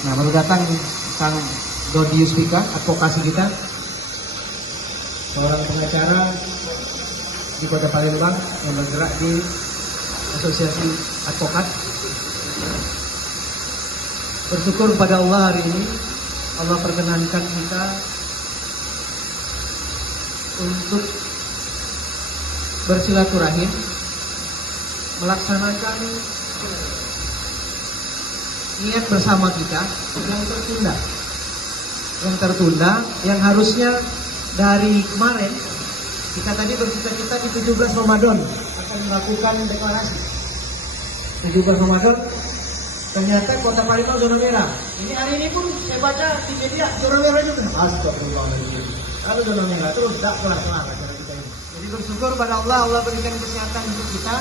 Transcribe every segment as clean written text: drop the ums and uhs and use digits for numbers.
Nah, baru datang Kang Dodi Yustika, advokasi kita, seorang pengacara di Kota Palembang yang bergerak di Asosiasi Advokat. Bersyukur pada Allah hari ini, Allah perkenankan kita untuk bersilaturahim, melaksanakan niat bersama kita yang tertunda, yang harusnya dari kemarin kita tadi bercita-cita di 17 Ramadan akan melakukan deklarasi. 17 Ramadan ternyata Kota Palembang zona merah. Ini hari ini pun saya baca di media zona merah juga. Astagfirullahaladzim. Kalau zona merah terus tidak kelar-kelar acara kita ini. Jadi bersyukur pada Allah, Allah berikan kesehatan untuk kita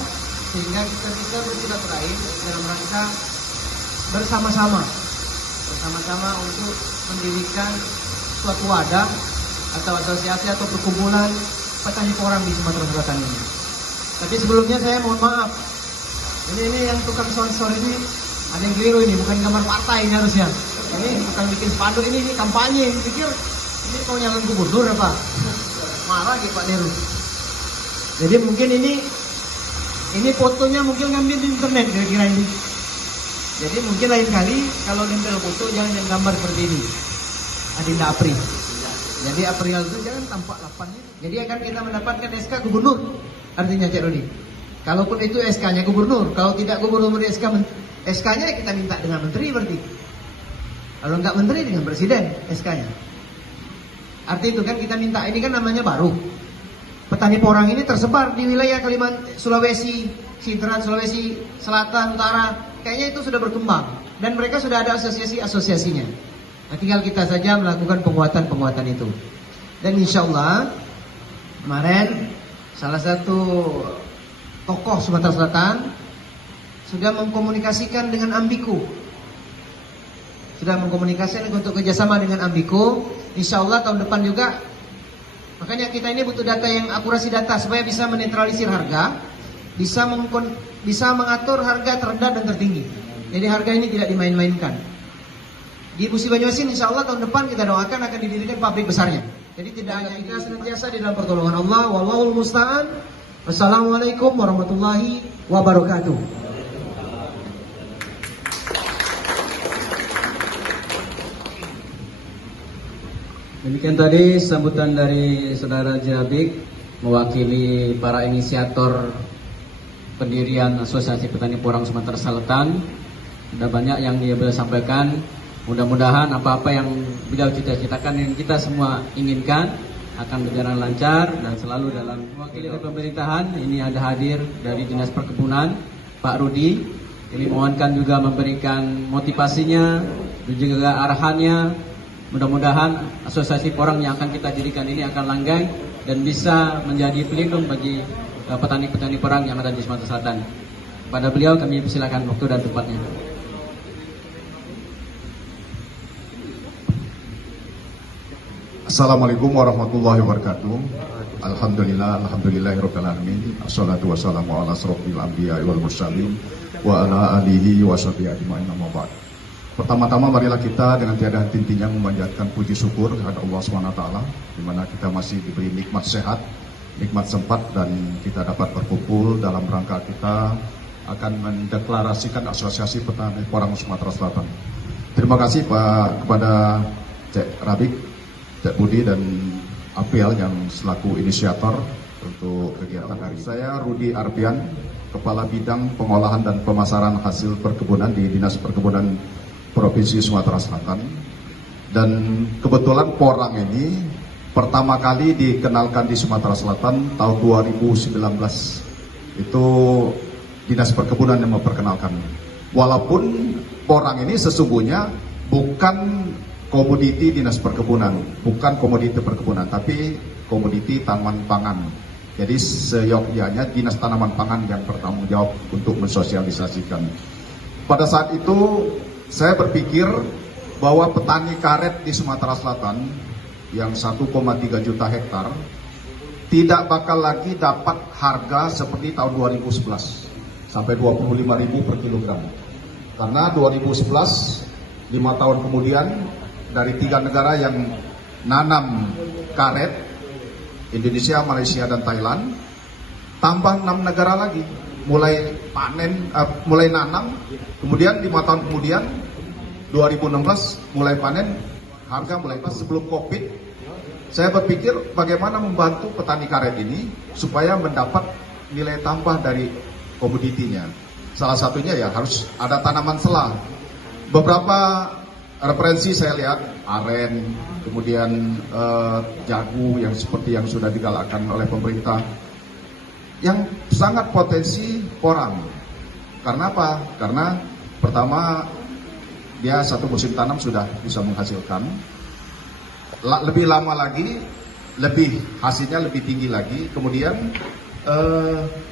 sehingga kita bisa bersilaturahim dalam rangka bersama-sama untuk mendirikan suatu wadah atau asosiasi atau perkumpulan petani porang di Sumatera Selatan ini. Tapi sebelumnya saya mohon maaf. Ini yang tukang sponsor ini ada yang keliru, ini bukan gambar partai ini harusnya. Ini bukan bikin spanduk, ini kampanye. Pikir ini mau nyalon gubernur apa? Marah gitu Pak Deru. Jadi mungkin ini fotonya mungkin ngambil di internet kira-kira ini. Jadi mungkin lain kali kalau nempel foto jangan yang gambar seperti ini. Adinda Apri. Jadi April itu jangan tampak lapannya. Jadi akan kita mendapatkan SK gubernur. Artinya Cik Rudi. Kalaupun itu SK-nya gubernur, kalau tidak gubernur beri SK-nya kita minta dengan menteri berarti. Kalau enggak menteri dengan presiden SK-nya. Arti itu kan kita minta, ini kan namanya baru. Petani porang ini tersebar di wilayah Sulawesi, Sintran, Sulawesi Selatan, Utara. Kayaknya itu sudah berkembang dan mereka sudah ada asosiasinya. Nah, tinggal kita saja melakukan penguatan itu. Dan insya Allah kemarin salah satu tokoh Sumatera Selatan sudah mengkomunikasikan dengan Ambiku. Sudah mengkomunikasikan untuk kerjasama dengan Ambiku. Insya Allah tahun depan juga. Makanya kita ini butuh data yang akurasi data supaya bisa menetralisir harga, bisa mengatur harga terendah dan tertinggi. Jadi harga ini tidak dimain-mainkan. Di Musi Banyuasin insya Allah tahun depan kita doakan akan didirikan pabrik besarnya. Jadi tidak hanya kita senantiasa di dalam pertolongan Allah. Wallahul musta'an. Wassalamualaikum warahmatullahi wabarakatuh. Demikian tadi sambutan dari Saudara Jabik mewakili para inisiator pendirian Asosiasi Petani Porang Sumatera Selatan. Sudah banyak yang dia boleh sampaikan. Mudah-mudahan apa-apa yang beliau cita-citakan, yang kita semua inginkan akan berjalan lancar dan selalu dalam mewakili pemerintahan. Ini ada hadir dari Dinas Perkebunan Pak Rudi. Ini mohonkan juga memberikan motivasinya dan juga arahannya. Mudah-mudahan asosiasi porang yang akan kita dirikan ini akan langgeng dan bisa menjadi pelindung bagi petani-petani porang yang ada di Sumatera Selatan. Pada beliau kami persilakan waktu dan tempatnya. Assalamualaikum warahmatullahi wabarakatuh. Alhamdulillahirabbil alamin. Assalatu wassalamu ala asrofil anbiya'i wal mursalin wa ala alihi wa sahbihi ajma'in, amma ba'd. Pertama-tama marilah kita dengan tiada henti-hentinya memanjatkan puji syukur kepada Allah SWT, di mana kita masih diberi nikmat sehat, nikmat sempat, dan kita dapat berkumpul dalam rangka kita akan mendeklarasikan Asosiasi Petani Porang Sumatera Selatan. Terima kasih Pak kepada Cek Rabik, Cek Budi dan Apial yang selaku inisiator untuk kegiatan hari ini. Saya Rudi Arpian, Kepala Bidang Pengolahan dan Pemasaran Hasil Perkebunan di Dinas Perkebunan Provinsi Sumatera Selatan. Dan kebetulan porang ini pertama kali dikenalkan di Sumatera Selatan tahun 2019. Itu Dinas Perkebunan yang memperkenalkan. Walaupun porang ini sesungguhnya bukan komoditi Dinas Perkebunan, bukan komoditi perkebunan, tapi komoditi tanaman pangan. Jadi seyogyanya Dinas Tanaman Pangan yang bertanggung jawab untuk mensosialisasikan. Pada saat itu saya berpikir bahwa petani karet di Sumatera Selatan yang 1,3 juta hektar tidak bakal lagi dapat harga seperti tahun 2011 sampai 25.000 per kilogram. Karena 2011 5 tahun kemudian dari 3 negara yang nanam karet, Indonesia, Malaysia, dan Thailand, tambah 6 negara lagi mulai panen, mulai nanam, kemudian 5 tahun kemudian 2016 mulai panen, harga mulai pas sebelum Covid. Saya berpikir bagaimana membantu petani karet ini supaya mendapat nilai tambah dari komoditinya. Salah satunya ya harus ada tanaman selah. Beberapa referensi saya lihat aren, kemudian jagu yang seperti yang sudah digalakkan oleh pemerintah, yang sangat potensi porang. Karena apa? Karena pertama dia satu musim tanam sudah bisa menghasilkan, lebih lama lagi, lebih hasilnya lebih tinggi lagi, kemudian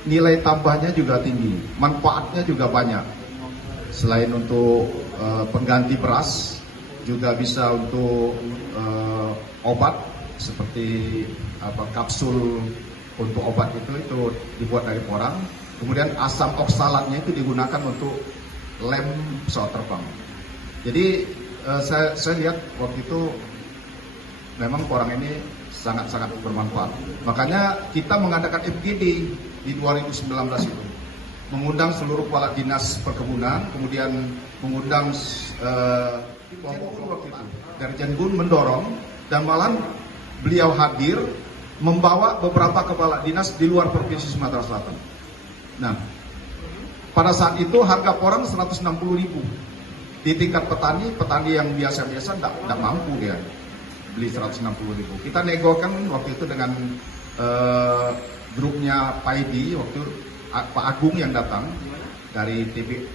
nilai tambahnya juga tinggi, manfaatnya juga banyak. Selain untuk pengganti beras, juga bisa untuk obat seperti kapsul untuk obat itu dibuat dari porang. Kemudian asam oksalatnya itu digunakan untuk lem pesawat terbang. Jadi saya lihat waktu itu memang porang ini sangat-sangat bermanfaat. Makanya kita mengadakan FGD di 2019 itu, mengundang seluruh kepala dinas perkebunan, kemudian mengundang kelompok dari Jengun mendorong, dan malah beliau hadir membawa beberapa kepala dinas di luar provinsi Sumatera Selatan. Nah, pada saat itu harga porang 160.000. Di tingkat petani yang biasa-biasa tidak mampu dia beli 160.000. Kita negokan waktu itu dengan grupnya Paidi, waktu Pak Agung yang datang dari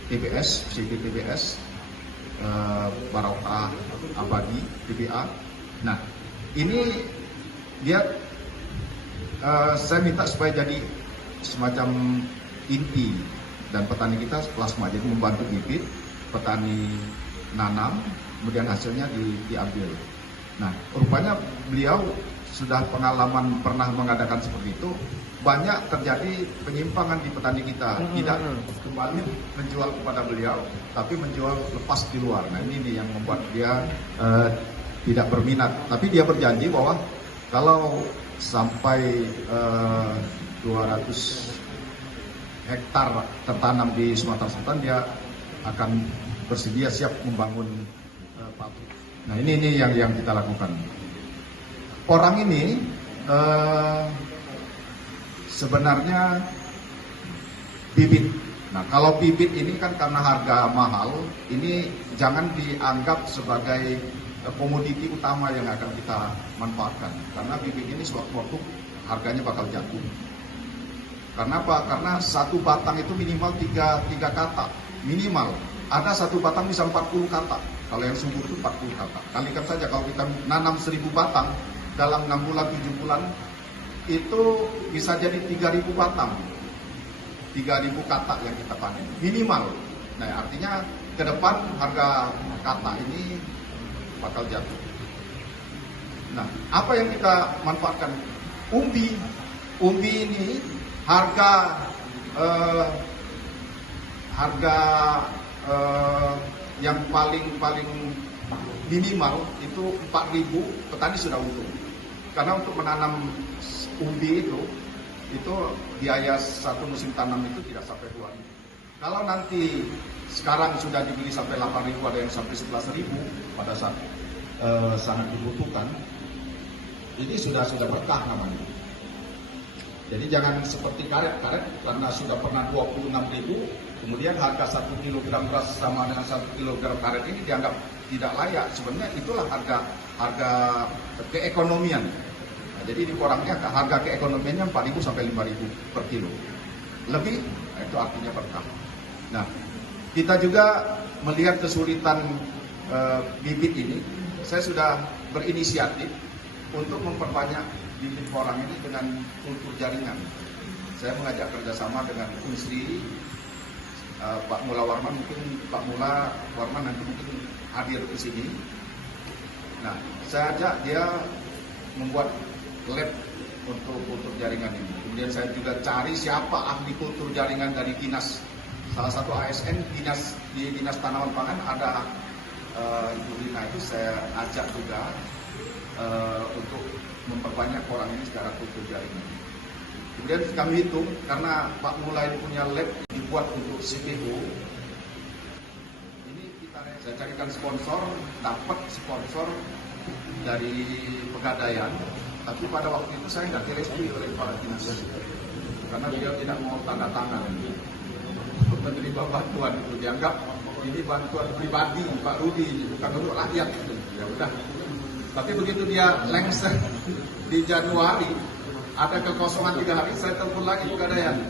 TBS, CTTBS, Barokah Abadi, TBA. Nah, ini dia saya minta supaya jadi semacam inti, dan petani kita plasma, jadi membantu bibit, petani nanam, kemudian hasilnya diambil. Nah, rupanya beliau sudah pengalaman pernah mengadakan seperti itu. Banyak terjadi penyimpangan di petani kita, tidak kembali menjual kepada beliau, tapi menjual lepas di luar. Nah, ini yang membuat dia tidak berminat. Tapi dia berjanji bahwa kalau sampai 200 hektar tertanam di Sumatera Selatan, dia akan bersedia siap membangun pabrik. Nah, ini yang kita lakukan. Orang ini sebenarnya bibit. Nah, kalau bibit ini kan karena harga mahal, ini jangan dianggap sebagai komoditi utama yang akan kita manfaatkan. Karena bibit ini sewaktu-waktu harganya bakal jatuh. Karena apa? Karena satu batang itu minimal 3 kata. Minimal. Ada satu batang bisa 40 kata. Kalau yang subur itu 40 kata. Kalikan saja kalau kita nanam 1000 batang dalam 6 bulan, 7 bulan, itu bisa jadi 3000 batang. 3000 kata yang kita panen. Minimal. Nah, artinya ke depan harga kata ini bakal jatuh. Nah, apa yang kita manfaatkan? Umbi. Umbi ini harga yang paling minimal itu 4.000, petani sudah untung. Karena untuk menanam umbi itu biaya satu musim tanam itu tidak sampai 2.000. Kalau nanti sekarang sudah dibeli sampai 8.000, ada yang sampai 11.000 pada saat sangat dibutuhkan, ini sudah berkah namanya. Jadi jangan seperti karet karena sudah pernah 26.000, kemudian harga 1 kilogram beras sama dengan 1 kilogram karet ini dianggap tidak layak. Sebenarnya itulah harga keekonomian. Nah, jadi di porangnya harga keekonomiannya 4.000 sampai 5.000 per kilo. Lebih, itu artinya berkah. Nah, kita juga melihat kesulitan bibit ini. Saya sudah berinisiatif untuk memperbanyak bibit porang ini dengan kultur jaringan. Saya mengajak kerjasama dengan Unsri, Pak Mula Warman, mungkin Pak Mula Warman nanti mungkin hadir di sini. Nah, saya ajak dia membuat lab untuk kultur jaringan ini. Kemudian saya juga cari siapa ahli kultur jaringan dari dinas, salah satu ASN dinas tanaman pangan ada Ibu Lina itu saya ajak juga untuk memperbanyak orang ini secara kultur jaringan. Kemudian kami hitung karena Pak Mulai punya lab dibuat untuk CPO. Ini saya carikan sponsor, dapat sponsor dari Pegadaian, tapi pada waktu itu saya nggak direstui oleh para dinas karena dia tidak mau tanda tangan untuk menerima bantuan itu, dianggap ini bantuan pribadi Pak Rudi bukan untuk rakyat itu. Ya udah. Tapi begitu dia lengser di Januari, ada kekosongan 3 hari, saya telepon lagi Pegadaian.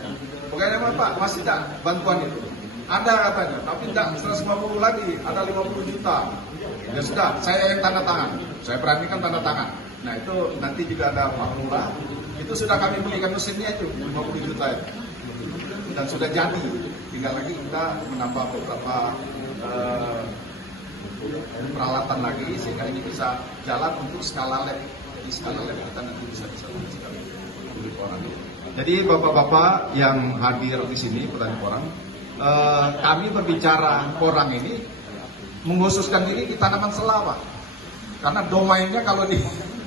Pegadaian Pak, masih tidak bantuan itu? Ada katanya, tapi tidak 150 lagi, ada 50 juta. Ya sudah, saya yang tanda tangan. Saya beranikan tanda tangan. Nah itu nanti juga ada Pak Lurah, itu sudah kami belikan mesinnya itu, 50 juta itu. Dan sudah jadi, tinggal lagi kita menambah beberapa peralatan lagi sehingga ini bisa jalan untuk skala lab. Di skala lab kita nanti bisa sekali orang. Jadi bapak-bapak yang hadir di sini petani porang, kami berbicara porang ini mengkhususkan diri di tanaman selawat. Karena domainnya kalau di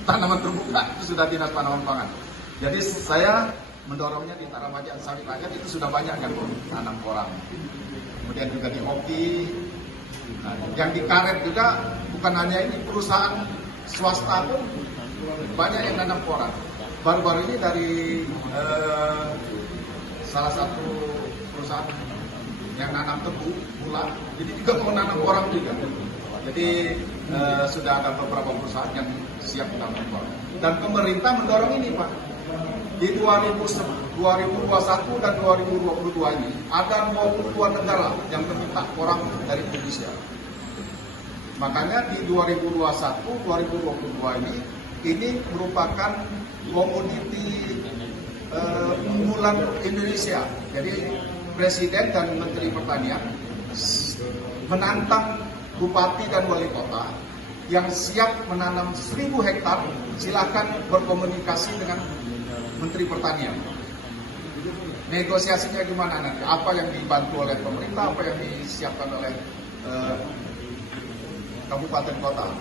tanaman terbuka itu sudah dinas tanaman pangan. Jadi saya mendorongnya di Taramajan Sawit Rakyat itu sudah banyak yang tanam porang. Kemudian juga di hoki. Nah, yang di karet juga bukan hanya ini, perusahaan swasta pun banyak yang nanam porang. Baru-baru ini dari salah satu perusahaan yang nanam tebu bulan, jadi juga mau nanam porang juga. Jadi sudah ada beberapa perusahaan yang siap menanam porang. Dan pemerintah mendorong ini Pak. Di 2021 dan 2022 ini ada 22 negara yang meminta porang dari Indonesia. Makanya di 2021-2022 ini merupakan komoditi unggulan Indonesia. Jadi Presiden dan Menteri Pertanian menantang Bupati dan Wali Kota yang siap menanam 1000 hektar, silakan berkomunikasi dengan Menteri Pertanian. Negosiasinya gimana nanti? Apa yang dibantu oleh pemerintah, apa yang disiapkan oleh kabupaten kota.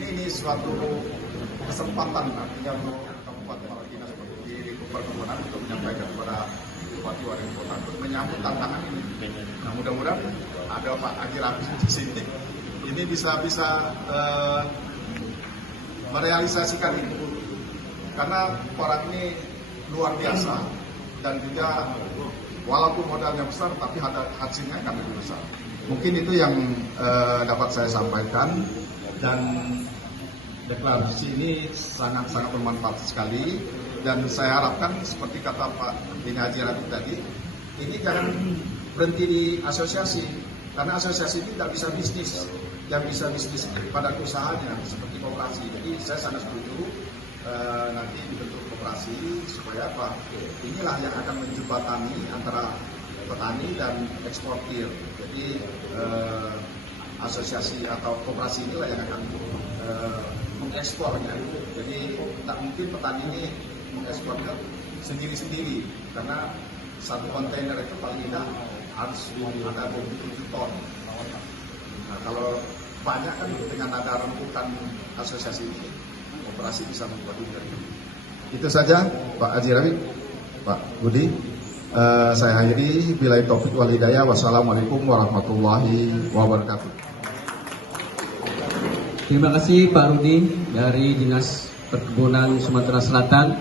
Ini suatu kesempatan artinya untuk kabupaten Marikina seperti di perkebunan untuk menyampaikan kepada Bupati Wali Kota untuk menyambut tantangan ini. Nah mudah-mudahan ada Pak Haji Rafi di sini. Ini bisa merealisasikan ini. Karena porang ini luar biasa dan juga walaupun modalnya besar tapi hasilnya akan lebih besar. Mungkin itu yang dapat saya sampaikan, dan deklarasi ini sangat-sangat bermanfaat sekali, dan saya harapkan seperti kata Pak Dini Haji Rabi tadi, ini jangan berhenti di asosiasi, karena asosiasi ini tidak bisa bisnis, yang bisa bisnis pada usahanya seperti koperasi. Jadi saya sangat setuju nanti dibentuk koperasi supaya apa? Inilah yang akan menjembatani antara petani dan eksportir. Jadi asosiasi atau koperasi inilah yang akan mengekspornya. Jadi tak mungkin petani ini mengekspornya sendiri-sendiri, karena satu kontainer itu paling tidak harus ada 27 ton. Nah, kalau banyak kan dengan ada rembukan asosiasi ini, koperasi bisa membuat dari. Itu saja Pak Haji Rabi, Pak Budi. Saya akhiri, billahi taufik wal hidayah. Wassalamualaikum warahmatullahi wabarakatuh. Terima kasih Pak Rudi dari Dinas Perkebunan Sumatera Selatan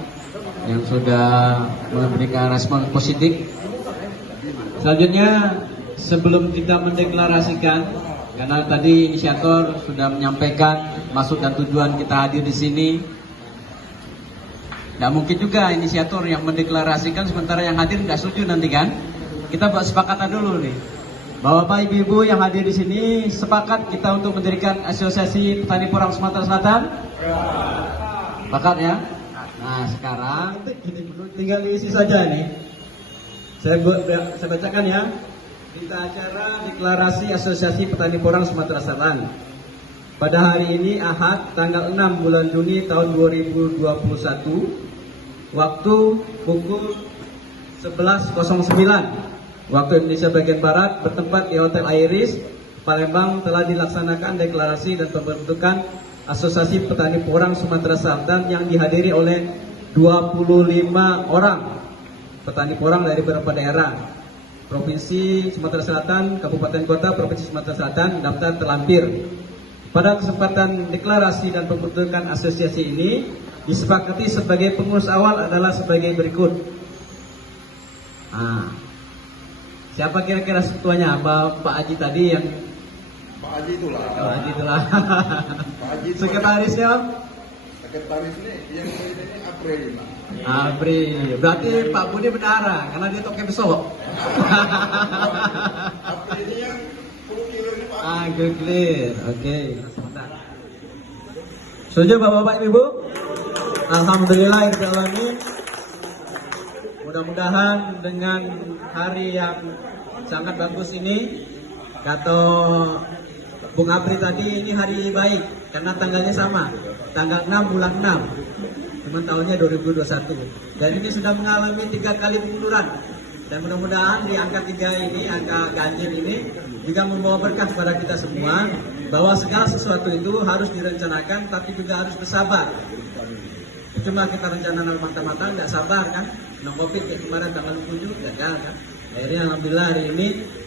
yang sudah memberikan respon positif. Selanjutnya, sebelum kita mendeklarasikan, karena tadi inisiator sudah menyampaikan maksud dan tujuan kita hadir di sini, nggak mungkin juga inisiator yang mendeklarasikan sementara yang hadir nggak setuju nanti kan? Kita buat sepakatan dulu nih. Bapak Ibu yang hadir di sini sepakat kita untuk mendirikan Asosiasi Petani Porang Sumatera Selatan? Sepakat ya? Nah sekarang tinggal diisi saja nih. Saya bacakan ya. Berita acara deklarasi Asosiasi Petani Porang Sumatera Selatan. Pada hari ini Ahad tanggal 6 bulan Juni tahun 2021, waktu pukul 11.09 waktu Indonesia bagian Barat, bertempat di Hotel Iris, Palembang telah dilaksanakan deklarasi dan pembentukan Asosiasi Petani Porang Sumatera Selatan yang dihadiri oleh 25 orang petani porang dari beberapa daerah, Provinsi Sumatera Selatan, Kabupaten Kota, Provinsi Sumatera Selatan, daftar terlampir. Pada kesempatan deklarasi dan pembentukan asosiasi ini, disepakati sebagai pengurus awal adalah sebagai berikut. Siapa kira-kira ketuanya? Pak Haji tadi yang Pak Haji itulah. Pak Haji itulah. Pak Haji itu Sekretarisnya Om? sekretaris ini yang ini April. Abri, berarti Pak Budi bendahara karena dia toke besok. April ini yang 10 kilo ini Pak. Clear. Oke. Setuju Bapak-bapak Ibu? Alhamdulillah ini. Mudah-mudahan dengan hari yang sangat bagus ini, kata Bung Apri tadi, ini hari baik karena tanggalnya sama, tanggal 6 bulan 6, cuma tahunnya 2021. Dan ini sudah mengalami 3 kali pengunduran. Dan mudah-mudahan di angka 3 ini, angka ganjil ini juga membawa berkah kepada kita semua, bahwa segala sesuatu itu harus direncanakan tapi juga harus bersabar. Cuma kita rencanakan mata-mata nggak sabar kan, Covid kayak kemarin tanggal 7 gagal kan. Akhirnya alhamdulillah hari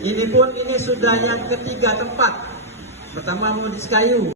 ini pun sudah yang ketiga tempat. Pertama mau di Sekayu.